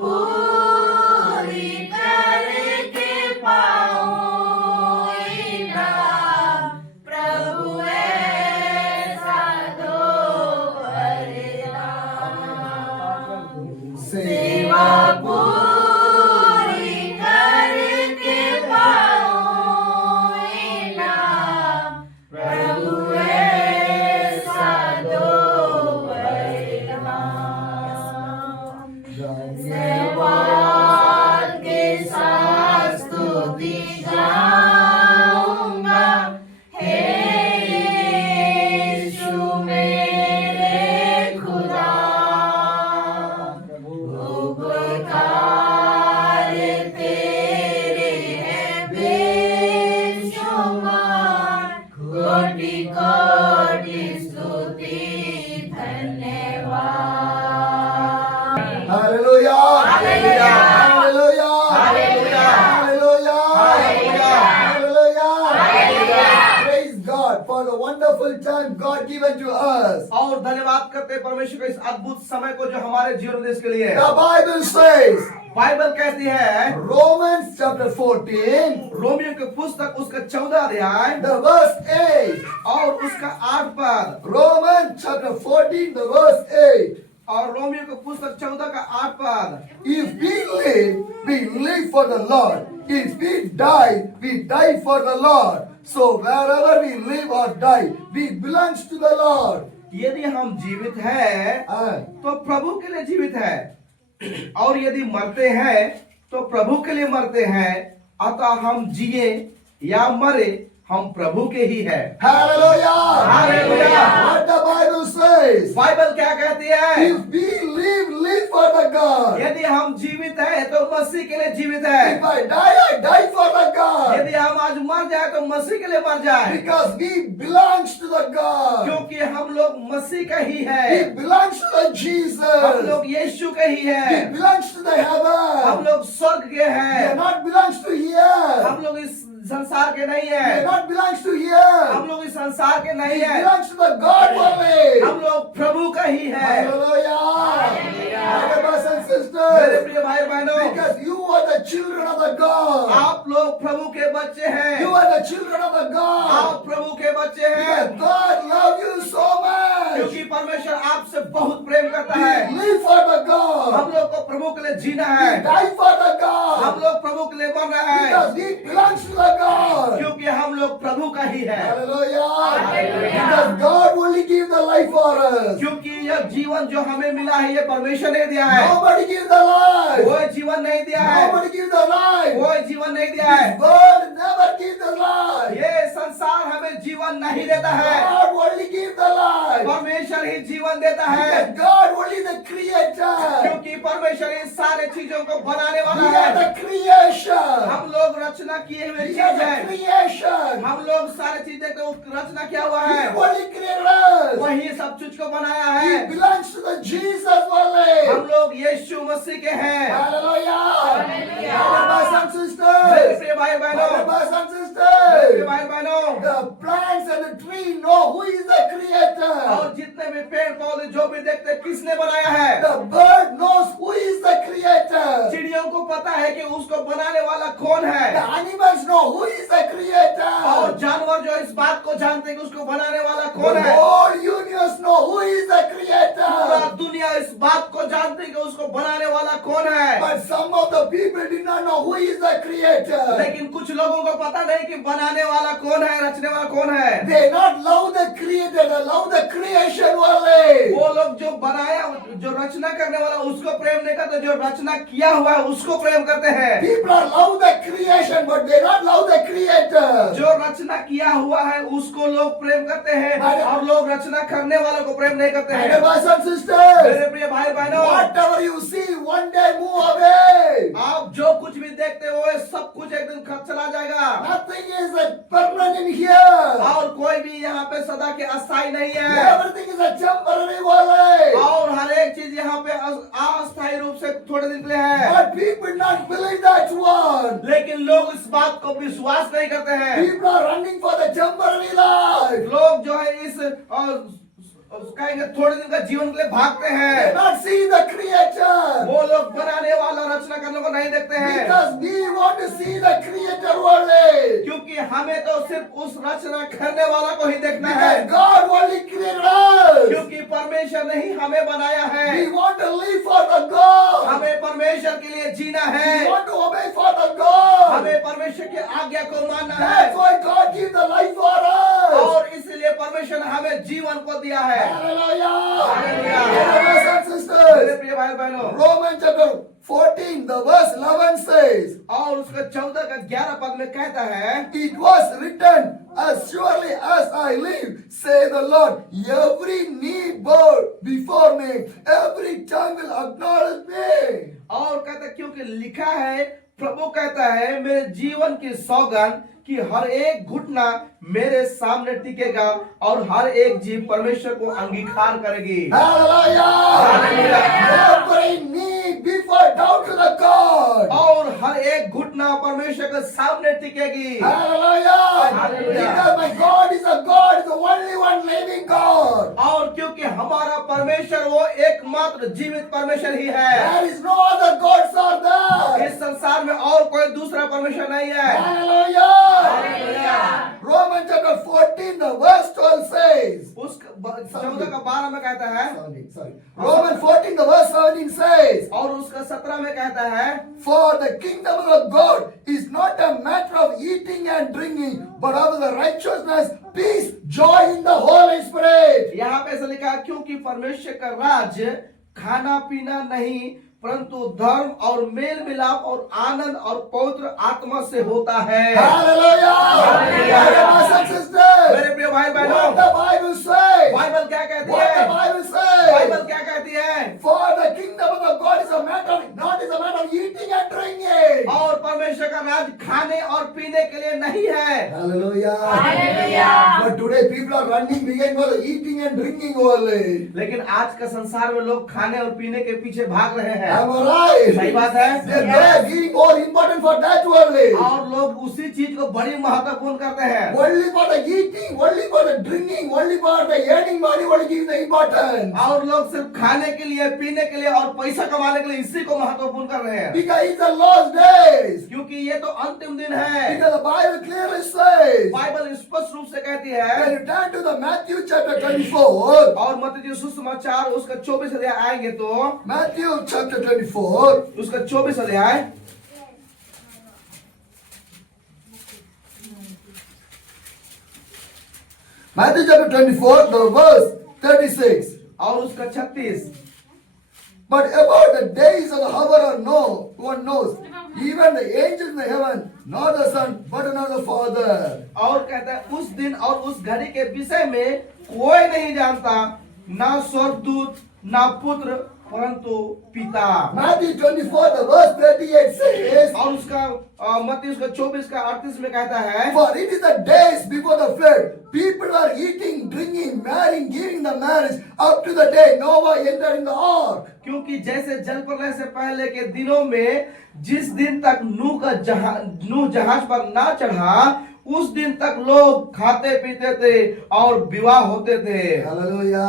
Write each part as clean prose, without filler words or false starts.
पूरी करके पाऊं इनाम, प्रभु ऐसा दो वरदान। सेवा पूरी करके पाऊं इनाम, प्रभु ऐसा दो वरदान। धन्यवाद के साथ स्तुति गाऊंगा, हे यीशु मेरे खुदा। उपकार तेरे हैं बेशुमार, कोटि कोटि स्तुति धन्यवाद। Hallelujah. Hallelujah. Hallelujah. Hallelujah. Hallelujah. Hallelujah. Hallelujah. Hallelujah. Praise God for the wonderful time God given to us. और धन्यवाद करते हैं परमेश्वर के इस अद्भुत समय को जो हमारे जीवन में इसके लिए है। The Bible says, बाइबल कहती है Romans chapter 14, रोमियो की पुस्तक उसका 14 अध्याय the verse 8. और उसका 8 पद, Romans chapter 14, the verse 8. और रोमियो की पुस्तक 14 का 8 पद। If we live for the Lord. If we die for the Lord. So wherever we live or die, we belongs to the Lord. यदि हम जीवित हैं तो प्रभु के लिए जीवित है, और यदि मरते हैं तो प्रभु के लिए मरते हैं। अतः हम जिए या मरे हम प्रभु के ही है। Hallelujah! Hallelujah! What the Bible says? Bible क्या कहती है? If we live for the God. यदि हम जीवित हैं तो मसीह के लिए जीवित है। If I die for the God. यदि हम आज मर जाए तो मसीह के लिए मर जाए, Because we belongs to the God. क्योंकि हम लोग मसीह का ही है। We belongs to the हम Jesus. लोग यीशु के ही We है। belongs to the हम heaven. लोग स्वर्ग के We are हैं। not belongs to here. हम लोग इस संसार के नहीं We are है। not belongs to here. हम लोग इस संसार के नहीं We है। belongs to the God only. हम लोग प्रभु का ही है। Hallelujah. My brothers and मेरे sisters. प्रिय भाई बहनों, Because you are the children of the God. आप लोग प्रभु के बच्चे हैं। You are the children of the God. आप प्रभु के बच्चे हैं, Because God loves you so much. क्योंकि परमेश्वर आपसे बहुत प्रेम करता We है। live for the God. हम लोग को प्रभु के लिए जीना We है। die for the हम God. लोग प्रभु के लिए मर रहे हैं, Because we belongs to the God. क्योंकि हम लोग प्रभु का ही है। Hallelujah. Hallelujah. Because God only give the life for us. क्योंकि यह जीवन जो हमें मिला है ये परमेश्वर ने दिया है। Nobody give the life. वो जीवन नहीं दिया है, Nobody give the life. वो जीवन नहीं दिया है। This world never give the life. ये संसार हमें जीवन नहीं देता है, God only give the life. परमेश्वर ही जीवन देता है। Because God only the creator. क्योंकि परमेश्वर इन सारे चीजों को बनाने We वाला are है। the creation. हम लोग रचना किए हुए We चीज are the है। creation. हम लोग सारे चीजें को रचना किया हुआ He है, only created us. वही सब चीज को बनाया He है। belongs to the Jesus only. हम लोग यीशु मसीह के हैं। Hallelujah. Hallelujah. My brothers and मेरे sisters. प्रिय भाई My बहनों, brothers and मेरे प्रिय sisters. भाई बहनों, The plants and the tree know who is the और creator. जितने भी पेड़ पौधे जो भी देखते हैं, किसने बनाया है? The bird knows who is the creator. चिड़ियों को पता है कि उसको बनाने वाला कौन है, The animals know who is the और creator. जानवर जो इस बात को जानते हैं कि उसको बनाने वाला The कौन है। whole universe know who is the पूरा creator. दुनिया इस बात को जानती है कि उसको बनाने वाला कौन है, But some of the people did not know who is the creator. लेकिन कुछ लोगों को पता नहीं कि बनाने वाला कौन है, रचने वाला कौन है। They not love the creator, they love the creation only. वो लोग जो बनाया, जो रचना करने वाला उसको प्रेम नहीं करते, जो रचना किया हुआ है उसको प्रेम करते हैं। People are love the creation, but they not love the creator. जो रचना किया हुआ है उसको लोग प्रेम करते हैं, अरे- और लोग रचना करने वालों को प्रेम नहीं करते My हैं। brothers and sisters, मेरे प्रिय भाई बहनों, whatever you see, one day move away. आप जो कुछ भी देखते हो ये सब कुछ एक दिन खत्म चला जाएगा, Nothing is permanent here. और कोई भी यहाँ पे सदा के अस्थायी नहीं है, Everything is a temporary only. और हर एक चीज यहाँ पे अस्थायी रूप से थोड़े दिन के लिए है। But people not believe that one. लेकिन लोग इस बात को विश्वास नहीं करते हैं। People are running for the temporary life. लोग जो है इस कहेंगे थोड़े दिन का जीवन के लिए भागते They हैं। not see the creator. वो लोग बनाने Because we want to see the Creator only. क्योंकि हमें तो सिर्फ उस रचना करने वाला को ही देखना है, Because God only created us. क्योंकि परमेश्वर ने ही हमें बनाया है। We want to live for the God. हमें परमेश्वर के लिए जीना We है, want to obey for the God. हमें परमेश्वर की आज्ञा को मानना है, That's why God gives the life for us. और इसलिए परमेश्वर ने हमें जीवन को दिया है। Hallelujah. Hallelujah. Brothers and मेरे sisters, प्रिय भाई बहनों, Romans chapter 14, the verse 11 says, और उसका 14 का 11 पद में कहता है, it was written, as surely as I live, say the Lord, every knee bow before me, every tongue will acknowledge me. और कहता है, क्योंकि लिखा है, प्रभु कहता है, मेरे जीवन की सौगंध कि हर एक घुटना मेरे सामने टिकेगा और हर एक जीव परमेश्वर को अंगीकार करेगी। Hallelujah. Every knee before down to the God. और हर एक घुटना परमेश्वर के सामने टिकेगी। Hallelujah. Because my God is a God, the only one living God. और क्योंकि हमारा परमेश्वर वो एकमात्र जीवित परमेश्वर ही है, There is no other gods are there. इस संसार में और कोई दूसरा परमेश्वर नहीं है। Hallelujah. Romans chapter 14, the verse 12 says. उस 14 का 12 में कहता है, Sorry. Romans 14, the verse 17 says. और उसका 17 में कहता है, For the kingdom of God is not a matter of eating and drinking, but of the righteousness, peace, joy in the Holy Spirit. यहाँ पे ऐसा लिखा है, क्योंकि परमेश्वर का राज्य खाना पीना नहीं परंतु धर्म और मेल मिलाप और आनंद और पवित्र आत्मा से होता है। Hallelujah. Brothers and sisters. मेरे प्रिय भाई What बहनों, the Bible says. बाइबल क्या कहती What the है? Bible says. बाइबल क्या कहती है? For the kingdom of the God is a matter, not is a matter of eating and drinking. और परमेश्वर का राज खाने और पीने के लिए नहीं है। Hallelujah. But today people are running behind for the eating and drinking only. लेकिन आज का संसार में लोग खाने और पीने के पीछे भाग रहे हैं। Am I right? सही बात है। They are giving more important for that only. और लोग उसी चीज को बड़ी महत्वपूर्ण करते हैं। Only for the eating, only for the drinking, only for the earning money, only giving the importance. और लोग सिर्फ खाने के लिए, पीने के लिए और पैसा कमाने के लिए इसी को महत्वपूर्ण कर रहे हैं। Because it's the last days. क्योंकि ये तो अंतिम दिन है। Because the Bible clearly says. Bible स्पष्ट रूप से कहती When है, you turn to the Matthew chapter 24. और मत्ती सुसमाचार उसका 24 अध्याय आएंगे तो Matthew chapter 24. उसका 24 अध्याय Matthew chapter 24, the verse 36. और उसका 36। But about the days of the hour no one knows, even the angels in the heaven, not the Son, but another Father. और कहता है उस दिन और उस घड़ी के विषय में कोई नहीं जानता, ना स्वर्गदूत ना पुत्र परंतु पिता। Matthew 24, the verse 38 says, और उसका मत्ती उसका 24 का 38 में कहता है, for it is the days before the flood, people are eating, drinking, marrying, giving the marriage, up to the day Noah entered in the ark. क्योंकि जैसे जल प्रलय से पहले के दिनों में जिस दिन तक नूह जहाज पर ना चढ़ा, उस दिन तक लोग खाते पीते थे और विवाह होते थे। Hallelujah.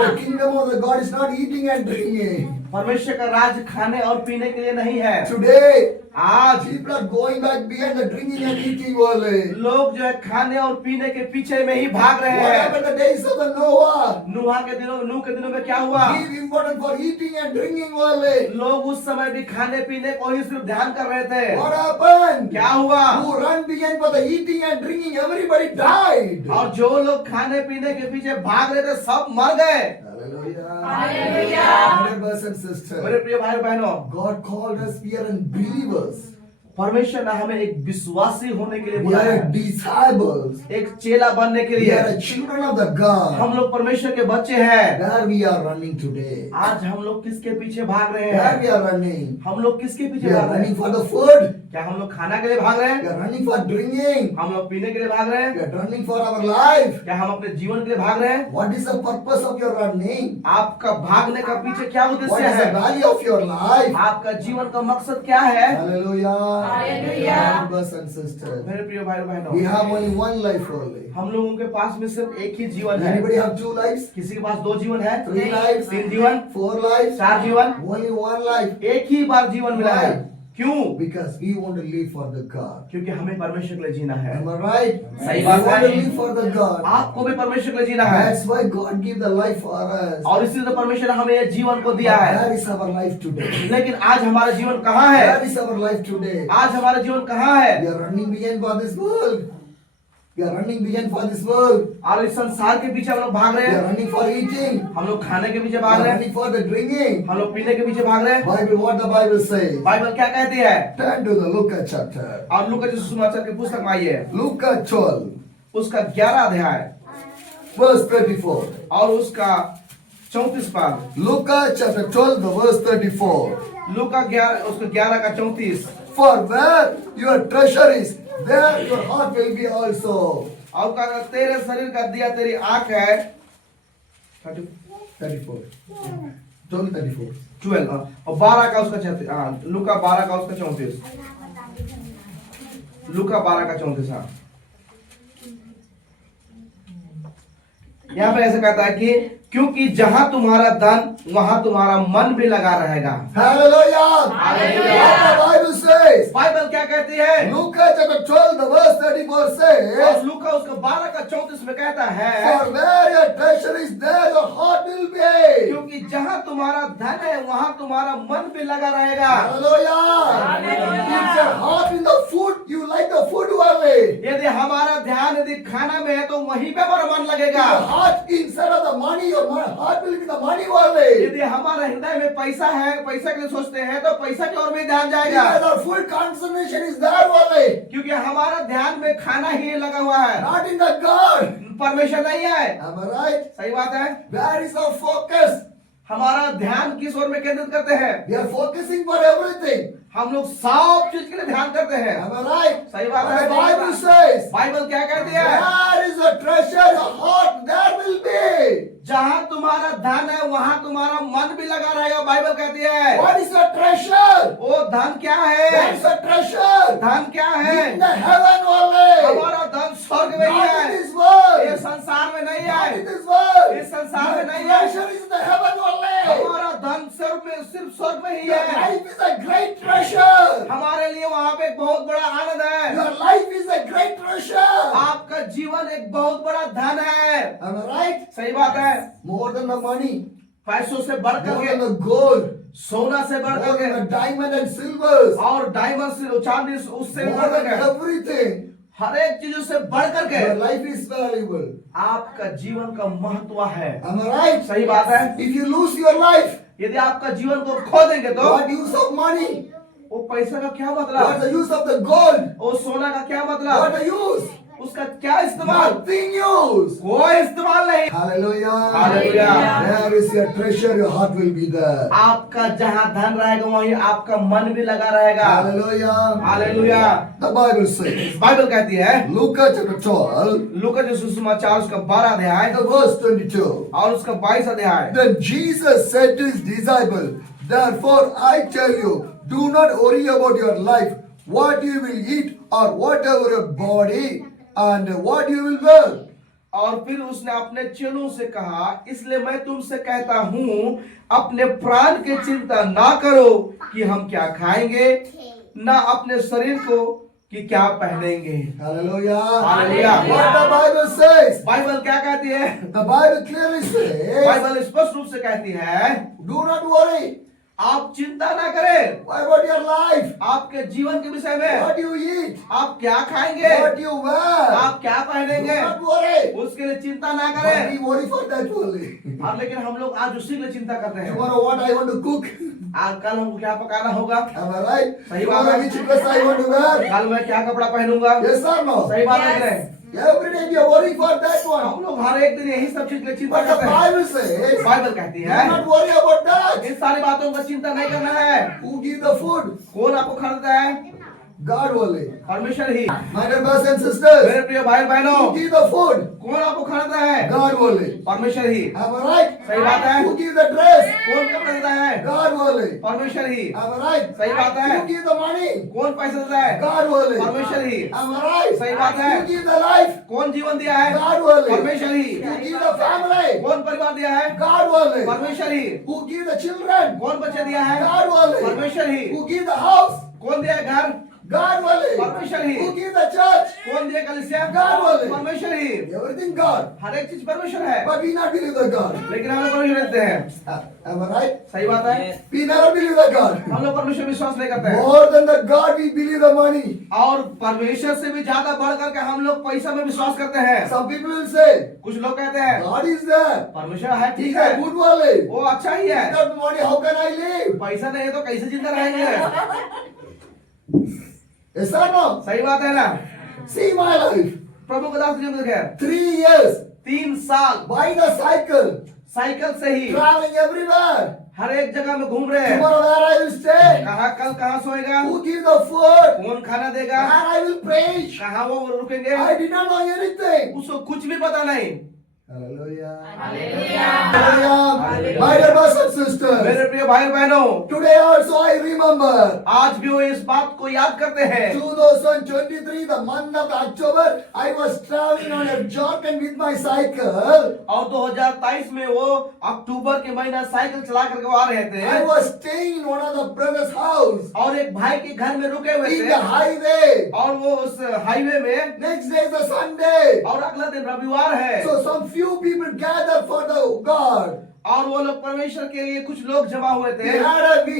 The kingdom of the God is not eating and drinking. परमेश्वर का राज खाने और पीने के लिए नहीं है। Today, आज people are going back behind the drinking and eating only. लोग जो है खाने और पीने के पीछे में ही भाग रहे What हैं। happened the days of the Noah? नूह के दिनों में क्या हुआ? Give important for eating and drinking only. लोग उस समय भी खाने पीने को ही सिर्फ ध्यान कर रहे थे। What happened? क्या हुआ? Who run behind for the eating and drinking? Everybody died. और जो लोग खाने पीने के पीछे भाग रहे थे सब मर गए। Hallelujah. Brothers and sisters, मेरे प्रिय भाई बहनों, God called us, we are believers. परमेश्वर ने हमें एक विश्वासी होने के लिए We बुलाया are है, disciples. एक चेला बनने के We लिए। are children of the God. हम लोग परमेश्वर के बच्चे हैं। Where we are running today? आज हम लोग किसके पीछे भाग रहे Where we हैं? are running? हम लोग किसके पीछे We are भाग रहे running हैं? for the food. क्या हम लोग खाना के लिए भाग रहे We हैं? are running for drinking. हम लोग पीने के लिए भाग रहे We हैं? are running for our life. क्या हम अपने जीवन के लिए भाग रहे हैं? What is the purpose of your running? आपका भागने का पीछे क्या What उद्देश्य is the है? value of your life? आपका जीवन का मकसद क्या है? Hallelujah. Hallelujah. Brothers and sisters, मेरे प्रिय भाई we बहनों, have only one life only. हम लोगों के पास में सिर्फ एक ही जीवन है। Anybody have two lives? किसी के पास 2 जीवन है, 3 lives? 3 जीवन, 4 lives? 4 जीवन, Only one life. एक ही बार जीवन मिला है। Why? क्यों? Because we want to live for the God. क्योंकि हमें परमेश्वर के लिए जीना है। Am I right? सही We बात want to है। live for the God. आपको भी परमेश्वर के लिए जीना है, That's why God gave the life for us. और इसलिए तो परमेश्वर ने हमें ये जीवन को दिया है। That is our life today. लेकिन आज हमारा जीवन कहाँ है? That is our life today. आज हमारा जीवन कहाँ है? We are running behind for this world. We are running behind for this world. और इस संसार के पीछे हम लोग भाग We रहे are हैं, running for eating. हम लोग खाने के पीछे We भाग are रहे हैं, running for the drinking. हम लोग पीने के पीछे भाग रहे हैं। Bible, what the Bible says. Bible क्या कहती है? Turn to the Luke chapter. और लूका जो सुसमाचार की पुस्तक में आई है, Luke 12, उसका 11 अध्याय verse 34. और उसका 34 पद। Luke chapter 12, the verse 34. लूका 11 उसका 11 का 34। For where your treasure is, there your heart will be also. और कहा तेरे शरीर का दिया तेरी आंख है। 34. 34. 12 और 12 का उसका 34। लूका 12 का उसका 34। लूका 12 का 34। हाँ, यहाँ पे ऐसे कहता है कि क्योंकि जहां तुम्हारा धन वहां तुम्हारा मन भी लगा रहेगा। Hallelujah. Hallelujah. What the Bible says. Bible क्या कहती है? Luke chapter 12, the verse 34 और says, लूका उसका 12 का 34 में कहता है For where your treasure is, there your heart will be. क्योंकि जहां तुम्हारा धन है वहां तुम्हारा मन भी लगा रहेगा। Hallelujah. If your heart in the food, you like the food only. यदि हमारा ध्यान यदि खाना में है तो वहीं पे हमारा मन If लगेगा। your heart instead of the money, your heart will be the money only. यदि हमारा हृदय में पैसा है, पैसा के लिए सोचते हैं तो पैसा की ओर भी ध्यान Because जाएगा, our full concentration is there only. क्योंकि हमारा ध्यान में खाना ही लगा हुआ है, Not in the God. परमेश्वर नहीं है। Am I right? सही बात है। Where is our focus? हमारा ध्यान किस ओर में केंद्रित करते हैं? We are focusing for everything. हम लोग सब चीज के लिए ध्यान करते हैं। Am I right? सही बात But है। the Bible says, बाइबल क्या कहती है? where is the treasure, your heart, there will be. जहां तुम्हारा धन है वहां तुम्हारा मन भी लगा रहेगा। बाइबल कहती है What is your treasure? वो धन क्या है? What is your treasure? धन क्या है? In the heaven only. हमारा धन स्वर्ग में ही Not in है, this world. ये संसार में नहीं Not है। in this world. इस संसार में Your नहीं है। treasure is in the heaven only. हमारा धन सिर्फ स्वर्ग में ही Your है। life is a great treasure. हमारे लिए वहाँ पे एक बहुत बड़ा आनंद है। Your life is a great treasure. आपका जीवन एक बहुत बड़ा धन है। Am I right? सही बात है। More than the money, पैसों से बढ़ more करके, than the gold, सोना से बढ़ more than करके, the diamond and silvers, और डायमंड से चांदी से उससे भी more बढ़ than करके, everything. हर एक चीजों से बढ़ करके Your life is valuable. आपका जीवन का महत्व है। Am I right? सही बात है। If you lose your life, यदि आपका जीवन को खो देंगे तो what use of money? वो पैसा का क्या What's मतलब? the use of the gold? वो सोना का क्या What मतलब? the use? उसका क्या इस्तेमाल? Nothing use. कोई इस्तेमाल नहीं। Hallelujah. Hallelujah. There is your treasure, your heart will be there. आपका जहाँ धन रहेगा वहीं आपका मन भी लगा रहेगा। Hallelujah. Hallelujah. The Bible says, Bible कहती है, Luke chapter 12, लूका जो सुसमाचार उसका 12 अध्याय the verse 22. और उसका 22 अध्याय। Then Jesus said to his disciples, Therefore I tell you, do not worry about your life, what you will eat or whatever your body and what you will wear. और फिर उसने अपने चेलों से कहा, इसलिए मैं तुमसे कहता हूँ अपने प्राण की चिंता ना करो कि हम क्या खाएंगे, ना अपने शरीर को कि क्या पहनेंगे। Hallelujah. Hallelujah. What the Bible says. Bible क्या कहती है? The Bible clearly says, Bible स्पष्ट रूप से कहती है, do not worry. आप चिंता ना करें What about your life? आपके जीवन के विषय में। What do you eat? आप क्या खाएंगे, What do you wear? आप क्या Do पहनेंगे, not worry. उसके लिए चिंता ना But करें। we worry for that only. और लेकिन हम लोग आज उसी के लिए चिंता करते हैं। Tomorrow what I want to cook. आज कल हमको क्या पकाना होगा, Am I right? सही बात Tomorrow है। which dress I want to wear. कल मैं क्या कपड़ा पहनूंगा। Yes or no? सही बात है कि नहीं? Every day we are worrying for that one. हम लोग हर एक दिन यही सब चीज के लिए चिंता But the करते हैं। Bible says, बाइबल कहती do है not worry about that. इन सारी बातों का चिंता नहीं करना है। Who give the food? कौन आपको खरीदता है? God only. परमेश्वर ही। My dear brothers and sisters, मेरे प्रिय भाई बहनों, who give the food? कौन आपको खरीदता है? God only. परमेश्वर ही। Am I right? सही बात है। Who give the dress? कौन कपड़ा देता है? God only. परमेश्वर ही। Am I right? सही बात है। Who give the money? कौन पैसा देता है? God only. परमेश्वर ही। Am I right? सही बात है। Who give the life? कौन जीवन दिया है? God only. परमेश्वर ही। Who give the family? कौन परिवार दिया है? God only. परमेश्वर ही। Who give the children? कौन बच्चे दिया है? God only. परमेश्वर ही। Who give the house? कौन दिया घर? God only. परमेश्वर ही। Who gave the church? कौन दिया कलीसिया? God only. परमेश्वर ही। Everything God. हर एक चीज परमेश्वर है, But we not believe the God. लेकिन हम लोग परमेश्वर देते हैं। Am I right? सही बात है। We never believe the God. हम लोग परमेश्वर विश्वास नहीं करते हैं, More than the God, we believe the money. और परमेश्वर से भी ज्यादा बढ़ करके हम लोग पैसा में विश्वास करते हैं। Some people will say, कुछ लोग कहते हैं God is there. परमेश्वर है, He's ठीक है, a good only. वो अच्छा ही है, Without money, how can I live? पैसा नहीं है तो कैसे जिंदा रहेंगे? Yes or no? सही बात है ना? See my life. प्रभु का दास जीवन है 3 years. 3 साल By the cycle. साइकिल से ही Traveling everywhere. हर एक जगह में घूम रहे हैं। Tomorrow where I will stay. कहाँ कल कहाँ सोएगा? Who gives the food? कौन खाना देगा? Where I will preach. कहाँ वो रुकेंगे? I did not know anything. उसको कुछ भी पता नहीं। Hallelujah. Hallelujah. Hallelujah. My dear brothers and sisters. मेरे प्रिय भाई बहनों, Today also I remember. आज भी वो इस बात को याद करते हैं। 2023, the month of October, I was traveling on a Jharkhand with my cycle. और 2023 में वो अक्टूबर के महीना साइकिल चला करके वो आ रहे थे, I was staying in one of the brother's house और एक भाई के घर में रुके हुए in थे, the highway. और वो उस हाईवे में, Next day is the Sunday. और अगला दिन रविवार है, So some few people gather for the God. और वो लोग परमेश्वर के लिए कुछ लोग जमा हुए We थे,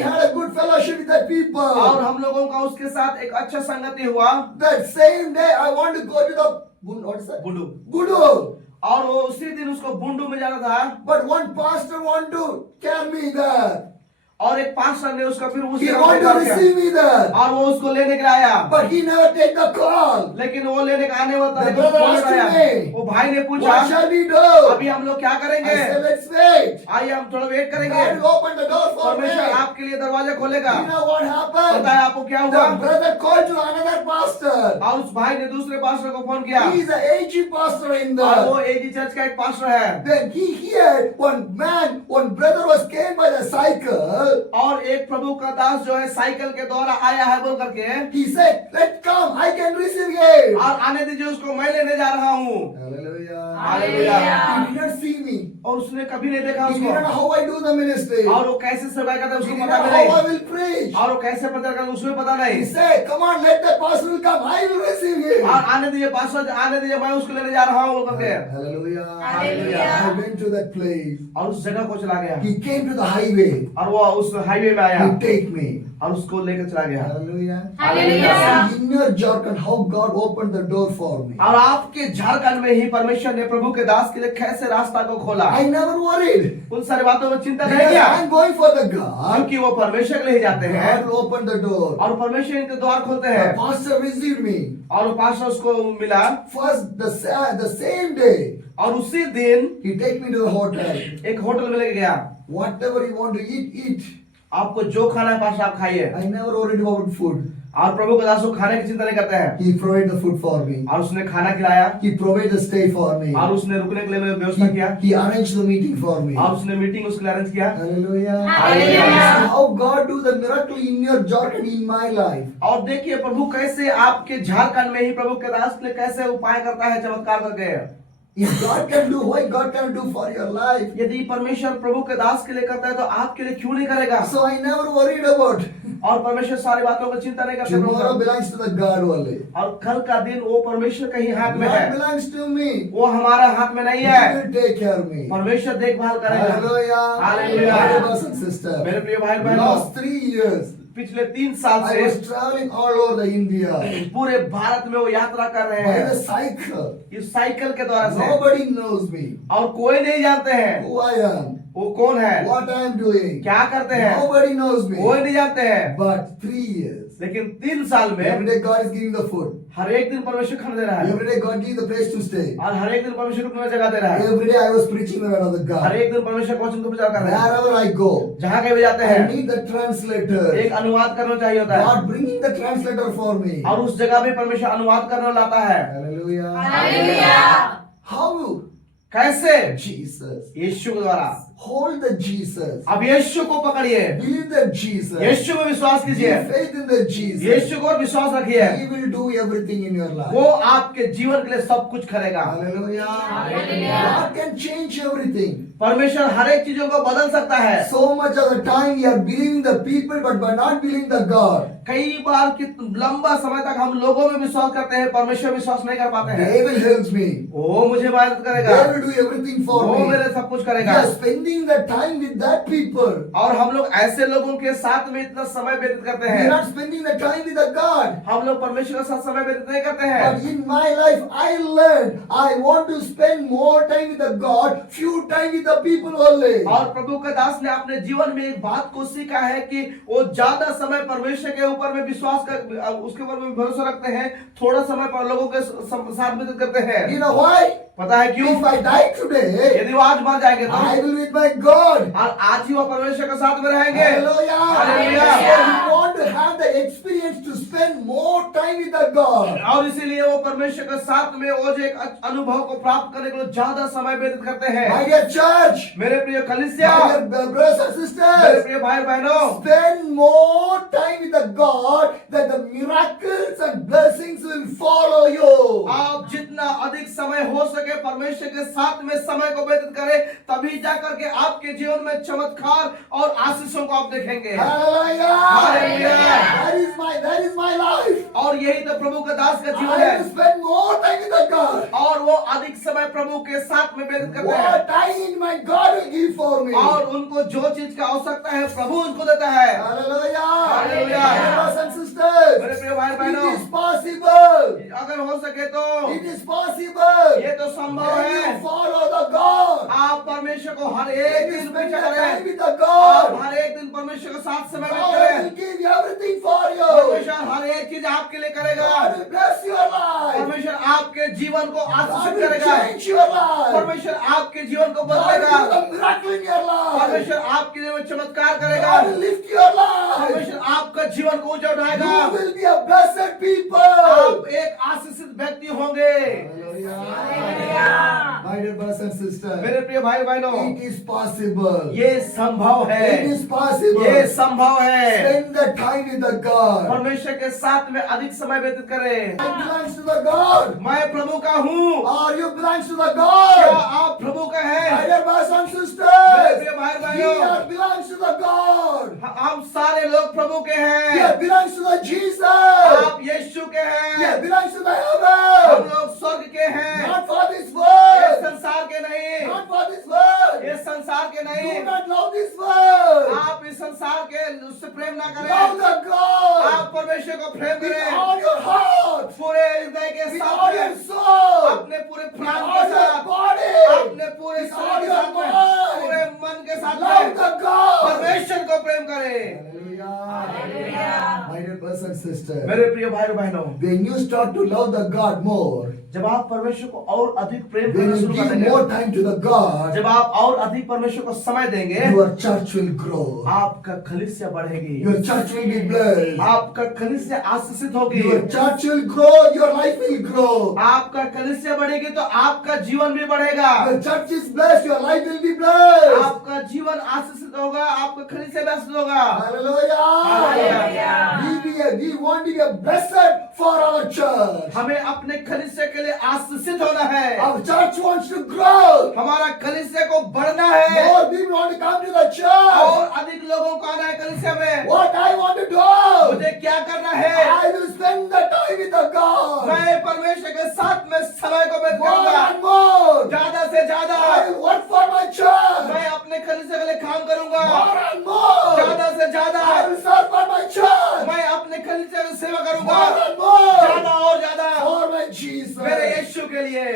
had a good fellowship with the और people. हम लोगों का उसके साथ एक अच्छा संगति हुआ। That same day I want to go to the what is that? Bundu, Budu. और वो उसी दिन उसको बुंडू में जाना था, But one pastor want to carry me there. और एक पास्टर ने उसका फिर उस He जगह want पे to रखा, receive me there. और वो उसको लेने के लिए आया, But he never take the call. लेकिन वो लेने का आने वाला The था, brother वो asked आया। me, वो भाई ने पूछा, What shall we do? अभी हम लोग क्या I करेंगे? said, let's wait. आइए हम थोड़ा वेट God करेंगे, will open the door for me. परमेश्वर आपके लिए दरवाजा खोलेगा। You know what happened? पता है आपको क्या हुआ? The brother called to another pastor. और उस भाई ने दूसरे पास्टर को फोन किया, He is an AG pastor in और वो the. एजी चर्च का एक पास्टर है, Then he heard one brother was came by the cycle. और एक प्रभु का दास जो है साइकिल के द्वारा आया है बोल करके, He said, "Let come, I can receive him." और आने दीजिए उसको, मैं लेने जा रहा हूँ। Hallelujah. Hallelujah. He did not see me. और उसने कभी नहीं देखा He did not know उसको, how I do the ministry. और वो कैसे सेवा करता है He उसको did not पता know भी how I नहीं, will preach. और वो कैसे प्रचार करता है उसमें पता He नहीं। said, "Come on, let the pastor will come. I will receive him." और आने दीजिए पास्टर, आने दीजिए, मैं उसको लेने जा रहा हूँ बोल करके, Hallelujah. Hallelujah. I went to that place. और उस जगह को चला गया, He came to the highway. और वो उस हाईवे में आया, He take me. और उसको लेकर चला गया। Hallelujah. Hallelujah. In your Jharkhand, how God opened the door for me. और आपके झारखंड में ही परमेश्वर ने प्रभु के दास के लिए कैसे रास्ता को खोला। I never worried. उन सारी बातों में चिंता नहीं Because किया, I'm going for the God. क्योंकि वो परमेश्वर के लिए जाते हैं, God will open the door. और परमेश्वर इनके द्वार खोलते The हैं। pastor received me. और वो पास्टर उसको मिला, First, the same day, और उसी दिन he take me to the hotel. एक होटल में लेके गया। Whatever you want to eat, eat. आपको जो खाना है पास्टर आप खाइए, I never worried about food. और प्रभु के दास को खाने की चिंता नहीं करते हैं, He provided the food for me. और उसने खाना खिलाया, He provided the stay for me. और उसने रुकने के लिए व्यवस्था किया, He arranged the meeting for me. और उसने मीटिंग उसके लिए अरेंज किया। Hallelujah. Hallelujah. See how God do the miracle in your Jharkhand, in my life. और देखिए प्रभु कैसे आपके झारखंड में ही प्रभु के दास के लिए कैसे उपाय करता है, चमत्कार करके। If God can do, why God can do for your life? यदि परमेश्वर प्रभु के दास के लिए करता है तो आपके लिए क्यों नहीं करेगा? So I never worried about. और परमेश्वर सारी बातों की चिंता नहीं करता। Tomorrow belongs to the God only. और कल का दिन वो परमेश्वर के ही हाथ में God है, belongs to me. वो हमारा हाथ में नहीं He है। will take care of me. परमेश्वर देखभाल करेगा। Hallelujah. Hallelujah. My brothers and sisters. मेरे प्रिय भाई बहनों, Last 3 years, पिछले 3 साल I से was traveling all over the India पूरे भारत में वो यात्रा कर रहे by the हैं, cycle. इस साइकिल के द्वारा से, Nobody knows me. और कोई नहीं जानते हैं Who I am. वो कौन है, What I am doing. क्या करते हैं, Nobody knows me. कोई नहीं जानते हैं। But 3 years. लेकिन 3 साल में Every day God is giving the food. हर एक दिन परमेश्वर खाना दे रहा है, Every day God gives the place to stay. और हर एक दिन परमेश्वर रुकने की जगह दे रहा है। Every day I was preaching the word of the her God. एक दिन परमेश्वर का वचन को प्रचार कर रहे हैं। Wherever I go, जहाँ कहीं भी जाते I हैं need the translator. एक अनुवाद करना चाहिए होता है, God bringing the translator for me. और उस जगह भी परमेश्वर अनुवाद करने लाता है। Hallelujah. Hallelujah. How? कैसे? Jesus. यीशु के द्वारा। Hold the Jesus. अब यीशु को पकड़िए, Believe the Jesus. यीशु में विश्वास कीजिए, Give faith in the Jesus. यीशु को विश्वास रखिए, He will do everything in your life. वो आपके जीवन के लिए सब कुछ करेगा। Hallelujah. Hallelujah. God can change everything. परमेश्वर हर एक चीजों को बदल सकता है। So much of the time we are believing the people, but we are not believing the God. कई बार लंबा समय तक हम लोगों में विश्वास करते हैं, परमेश्वर विश्वास नहीं कर पाते हैं। They will help me. वो मुझे मदद करेगा, They will do everything for वो me. मेरे सब कुछ We करेगा। are spending the time with that people. और हम लोग ऐसे लोगों के साथ में इतना समय व्यतीत करते We are हैं। not spending the time with the God. हम लोग परमेश्वर के साथ समय व्यतीत नहीं करते हैं। But in my life, I learned I want to spend more time with the God, few time with the people only. और प्रभु के दास ने अपने जीवन में एक बात को सीखा है कि वो ज्यादा समय परमेश्वर के ऊपर में विश्वास कर, उसके ऊपर में भरोसा रखते हैं, थोड़ा समय पर लोगों के साथ व्यतीत करते हैं। You know why? पता है क्यों? If I die today, यदि वो आज मर जाएंगे तो I will be with my God. और आज ही वो परमेश्वर के साथ में रहेंगे। Hallelujah. Hallelujah. So we want to have the experience to spend more time with the God. और इसीलिए वो परमेश्वर के साथ में वो जो एक अनुभव को प्राप्त करने के लिए ज्यादा समय व्यतीत करते हैं। My dear church, मेरे प्रिय कलीसिया, my dear brothers and मेरे sisters, प्रिय भाई बहनों, spend more time with the God that the miracles and blessings will follow you. आप जितना अधिक समय हो सके परमेश्वर के साथ में समय को व्यतीत करें, तभी जाकर के आपके जीवन में चमत्कार और आशीषों को आप देखेंगे। Hallelujah. Hallelujah. That is my life. और यही तो प्रभु का दास का जीवन I है। will spend more time with the God. और वो अधिक समय प्रभु के साथ में व्यतीत करते हैं। What I need my God will give for me. और उनको जो चीज का आवश्यकता है प्रभु उनको देता है। Hallelujah. Hallelujah. Brothers and sisters, मेरे प्रिय भाई बहनों, it is possible. अगर हो सके तो It is possible. ये तो संभव When है। you follow the God, आप परमेश्वर को हर when एक you दिन spend पीछा the time करें, with the आप God, हर एक दिन परमेश्वर के साथ समय व्यतीत God करें, will give you everything for you. परमेश्वर हर एक चीज आपके लिए करेगा। God will bless your life. परमेश्वर आपके जीवन को God आशीषित will करेगा। change your life. परमेश्वर आपके जीवन को God will बदलेगा। do a miracle in your life. परमेश्वर आपके जीवन में चमत्कार करेगा। God will lift your life. परमेश्वर आपका जीवन को ऊंचा उठाएगा। You will be a blessed people. आप एक आशीषित व्यक्ति होंगे। Hallelujah. My dear brothers and sisters, मेरे प्रिय भाई बहनों, it is possible. ये संभव है, It is possible. ये संभव है। Spend the time with the God. परमेश्वर के साथ में अधिक समय व्यतीत करें। I belongs to the God. मैं प्रभु का हूँ। Or you belongs to the क्या God. आप प्रभु का My है? dear brothers and मेरे sisters, प्रिय भाई we बहनों, are belongs to the God. हम सारे लोग प्रभु के We हैं। are belongs to the Jesus. आप यीशु के We are हैं। belongs to the हम heaven. लोग स्वर्ग के हैं। Not for this ये world. संसार के नहीं, Not for this world. ये संसार के Do नहीं। not love this world. आप इस संसार के उससे प्रेम ना Love करें। the God. आप परमेश्वर को प्रेम With करें all your heart. पूरे हृदय के With साथ all में, your soul. अपने पूरे With प्राण all के your साथ, body. अपने पूरे With शरीर all के your साथ में, mind. पूरे मन के साथ Love में the God. परमेश्वर को प्रेम करें। Hallelujah. My dear brothers and sisters, मेरे प्रिय भाई बहनों, when you start to love the God more, जब आप परमेश्वर को और अधिक प्रेम when करना you शुरू कर give देंगे, more time to the God, जब आप और अधिक परमेश्वर को समय देंगे, your church will grow. आपका कलीसिया बढ़ेगी, Your church will be blessed. आपका कलीसिया आशीषित होगी। Your church will grow, your life will grow. आपका कलीसिया बढ़ेगी तो आपका जीवन भी बढ़ेगा। Your church is blessed, your life will be blessed. आपका जीवन आशीषित होगा, आपका कलीसिया भी आशीषित होगा। Hallelujah. Hallelujah. We want to be a blessed for our church. हमें अपने कलीसिया के लिए आशीषित होना है। Our church wants to grow. हमारा कलीसिया को बढ़ना है More people want to come to the और church. अधिक लोगों को आना है कलीसिया में। What I want to do, मुझे क्या करना है? I will spend the time with the God. मैं परमेश्वर के साथ में समय को व्यतीत More करूंगा, and more. ज्यादा से ज्यादा। I will work for my church. मैं अपने कलीसिया के लिए काम करूंगा, More and more. ज्यादा से ज्यादा। I will serve for my church. मैं अपने कलीसिया की सेवा करूंगा, More and more. ज्यादा और ज्यादा For my Jesus. मेरे यीशु के लिए।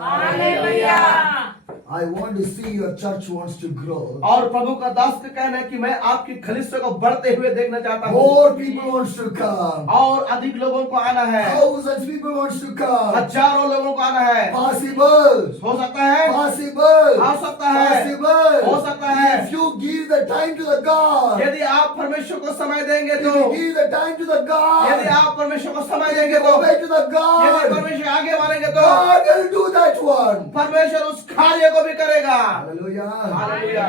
Hallelujah. Hallelujah. I want to see your church wants to grow. और प्रभु का दास का कहना है कि मैं आपकी कलीसिया को बढ़ते हुए देखना चाहता हूँ More people wants to come. और अधिक लोगों को आना है, Thousands people wants to come. हजारों लोगों को आना है। Possible. हो सकता है, Possible. हो सकता है, Possible. हो सकता है। If you give the time to the God. यदि आप परमेश्वर को समय देंगे If तो, you give the time to the यदि God. आप परमेश्वर को समय If देंगे you तो, obey to the यदि God. परमेश्वर आगे बढ़ेंगे तो God will do that one. परमेश्वर उस कार्य को भी भी करेगा। Hallelujah. Hallelujah.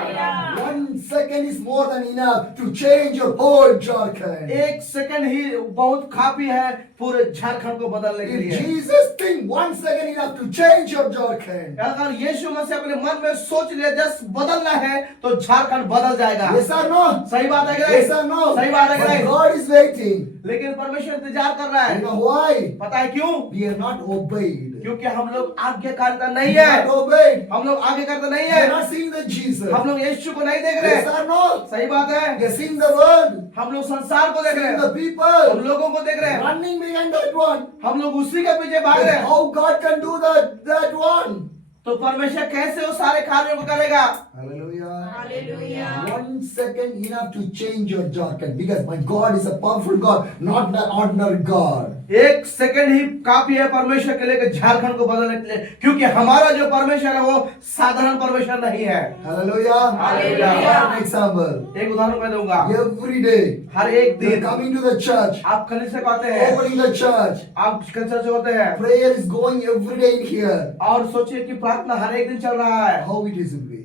1 second is more than enough to change your whole Jharkhand. 1 second ही बहुत काफी है पूरे झारखंड को बदलने के If लिए। Jesus think 1 second enough to change your Jharkhand. अगर यीशु मसीह अपने मन में सोच लिया जस्ट बदलना है तो झारखंड बदल जाएगा। Yes or no? सही बात है कि Yes नहीं? or no? सही बात है कि But नहीं? God is waiting. लेकिन परमेश्वर इंतजार कर रहा You है। know why? पता है क्यों? We are not obeyed. क्योंकि हम लोग आज्ञाकारिता We नहीं are है। not obeyed. हम लोग आज्ञाकारिता नहीं We are है। not seeing the Jesus. हम लोग यीशु को नहीं देख Yes रहे। or no? सही बात है। We are seeing the world. हम लोग संसार को देख रहे Seeing हैं। the people. हम लोगों को देख रहे हैं। Running behind that one. हम लोग उसी के पीछे भाग रहे Then हैं। how God can do that one? तो परमेश्वर कैसे उस सारे कार्यों को करेगा? Hallelujah. Hallelujah. 1 second enough to change your Jharkhand because my God is a powerful God, not an ordinary God. 1 second ही काफी है परमेश्वर के लिए कि झारखंड को बदलने के लिए, क्योंकि हमारा जो परमेश्वर है वो साधारण परमेश्वर नहीं है। Hallelujah. Hallelujah. One example. एक उदाहरण मैं दूंगा। Every day, हर एक you're दिन coming to the church, आप कलीसिया को आते हैं, opening the church. आप चर्च होते हैं Prayer is going every day in here. और सोचिए कि प्रार्थना हर एक दिन चल रहा है। How it is will be?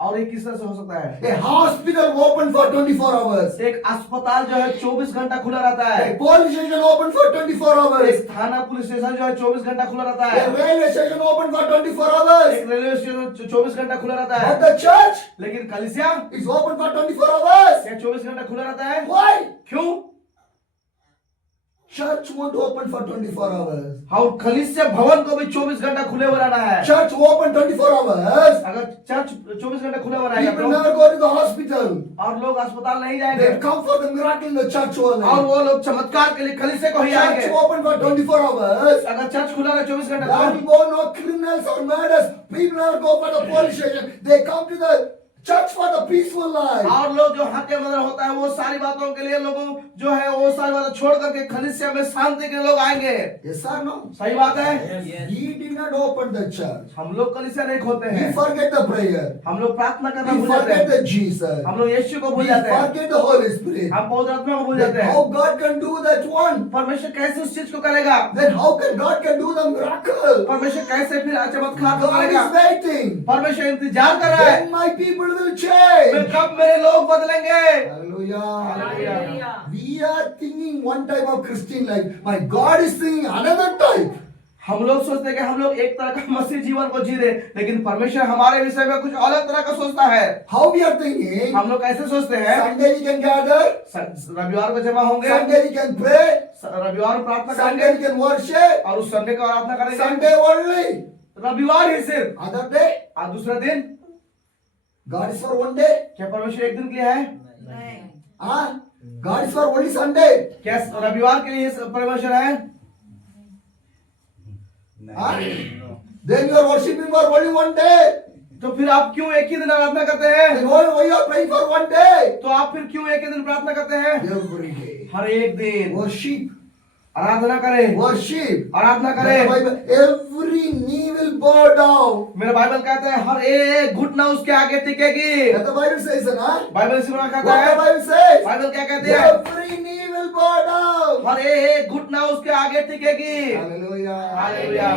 और ये किस तरह से हो सकता है? A hospital open for 24 hours. एक अस्पताल जो है 24 घंटा खुला रहता A है। police station open for 24 hours. एक थाना पुलिस स्टेशन जो है 24 घंटा खुला रहता A है। railway station open for 24 hours. एक रेलवे स्टेशन 24 घंटा खुला रहता But है। the church लेकिन कलीसिया is open for 24 hours. क्या 24 घंटा खुला रहता है? Why? क्यों? Church won't open for 24 hours. और कलीसिया भवन को भी 24 घंटा खुले हुए रहना है। Church open 24 hours. अगर चर्च 24 घंटे खुले हुए रहेगा People never go to the hospital. और लोग अस्पताल नहीं जाएंगे They come for the miracle in the church और only. वो लोग चमत्कार के लिए कलीसिया को ही Church आएंगे। open for 24 hours. अगर चर्च खुला रहे 24 घंटे There तो will go no criminals or murders. People never go for the police station. They come to the church for the peaceful life. और लोग जो हत्या मर्डर होता है वो सारी बातों के लिए लोगों जो है वो सारी बातें छोड़ करके कलीसिया में शांति के लोग आएंगे। Yes or no? सही बात है। He did not open the church. हम लोग कलीसिया नहीं खोलते We हैं। forget the prayer. हम लोग प्रार्थना करना We भूल जाते forget हैं। the Jesus. हम लोग यीशु को We भूल जाते हैं। forget the Holy Spirit. हम पवित्र आत्मा को भूल Then जाते हैं। how God can do that one? परमेश्वर कैसे उस चीज को करेगा? Then how can God can do the miracle? परमेश्वर कैसे फिर चमत्कार को God करेगा? is waiting. परमेश्वर इंतजार कर रहा है। Then my people will change. फिर कब मेरे लोग बदलेंगे? Hallelujah. Hallelujah. We are thinking one type of Christian life. My God is thinking another type. हम लोग सोचते हैं कि हम लोग एक तरह का मसीह जीवन को जी रहे, लेकिन परमेश्वर हमारे विषय में कुछ अलग तरह का सोचता है। How we are thinking? हम लोग कैसे सोचते हैं? Sunday we can gather. रविवार को जमा होंगे, Sunday we can pray. रविवार को प्रार्थना Sunday करेंगे we can worship. और उस संडे को आराधना करेंगे। Sunday only. रविवार ही सिर्फ। Other day, और दूसरा दिन God is for one day. क्या परमेश्वर एक दिन के लिए है? Ah, God is for only Sunday. क्या रविवार के लिए परमेश्वर है? Ah, then you are worshiping for only one day. तो फिर आप क्यों एक ही दिन आराधना करते हैं? Then why you are praying for one day? तो आप फिर क्यों एक ही दिन प्रार्थना करते हैं? Every day. हर एक दिन Worship. आराधना करें, Worship. आराधना The करें। Bible, every knee will bow down. मेरा बाइबल कहता है हर एक घुटना उसके आगे टिकेगी। That the Bible says, na? Bible इसी प्रकार कहता What the है। Bible says? बाइबल क्या कहते हैं? Every knee will bow down. हर एक घुटना उसके आगे टिकेगी। Hallelujah. हालेलुया।